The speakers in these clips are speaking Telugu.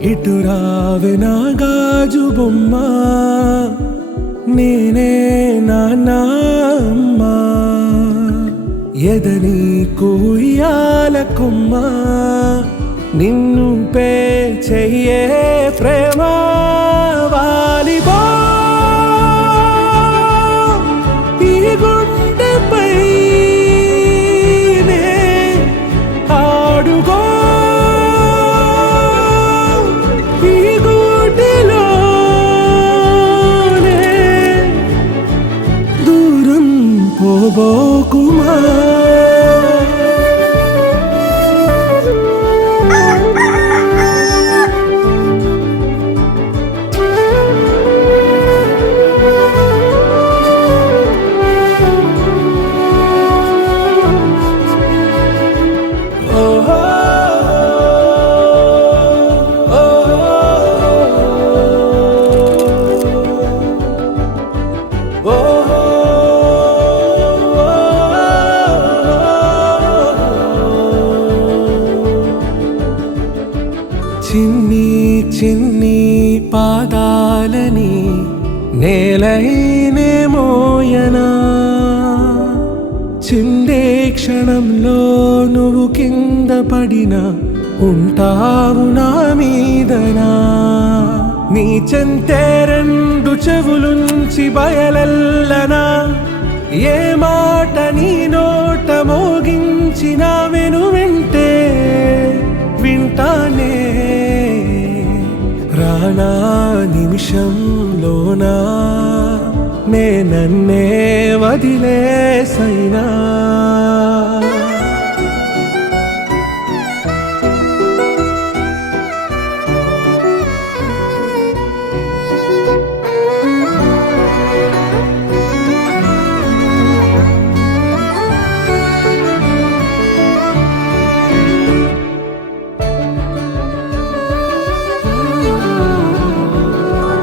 ఇటు రావే నా గాజు బొమ్మ, నేనే నాన్న అమ్మ, ఎదని కుయ్యాల కొమ్మ, నిన్ను పే చెయ్యే ప్రేమ వాలిబో ఈ గుండెపై నే ఆడుగో ఈ గూటిలోనే దూరం పోబోకుమా. చిన్ని చిన్ని పాదాలని నేలైనే మోయనా, చిందే క్షణంలో నువ్వు కింద పడినా ఉంటావు నా మీదనా. నీ చెంతే రెండు చెవులుంచి బయలెల్లనా, ఏ మాట నీ నోట మోగించిన వెను వింటే వింటానే. రానా నిమిషంలోనా నే నన్నే వదిలేసైనా.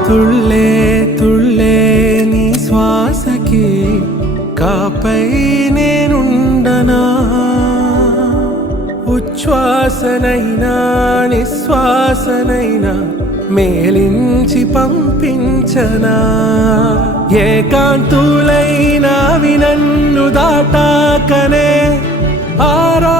తుళ్ళే తుళ్ళే నీ శ్వాసకి కాపై నేనుండనా, ఉచ్ఛ్వాసనైనా నిశ్వాసనైనా మేలించి పంపించనా. ఏకాంతులైనా నన్ను దాటాకనే ఆరా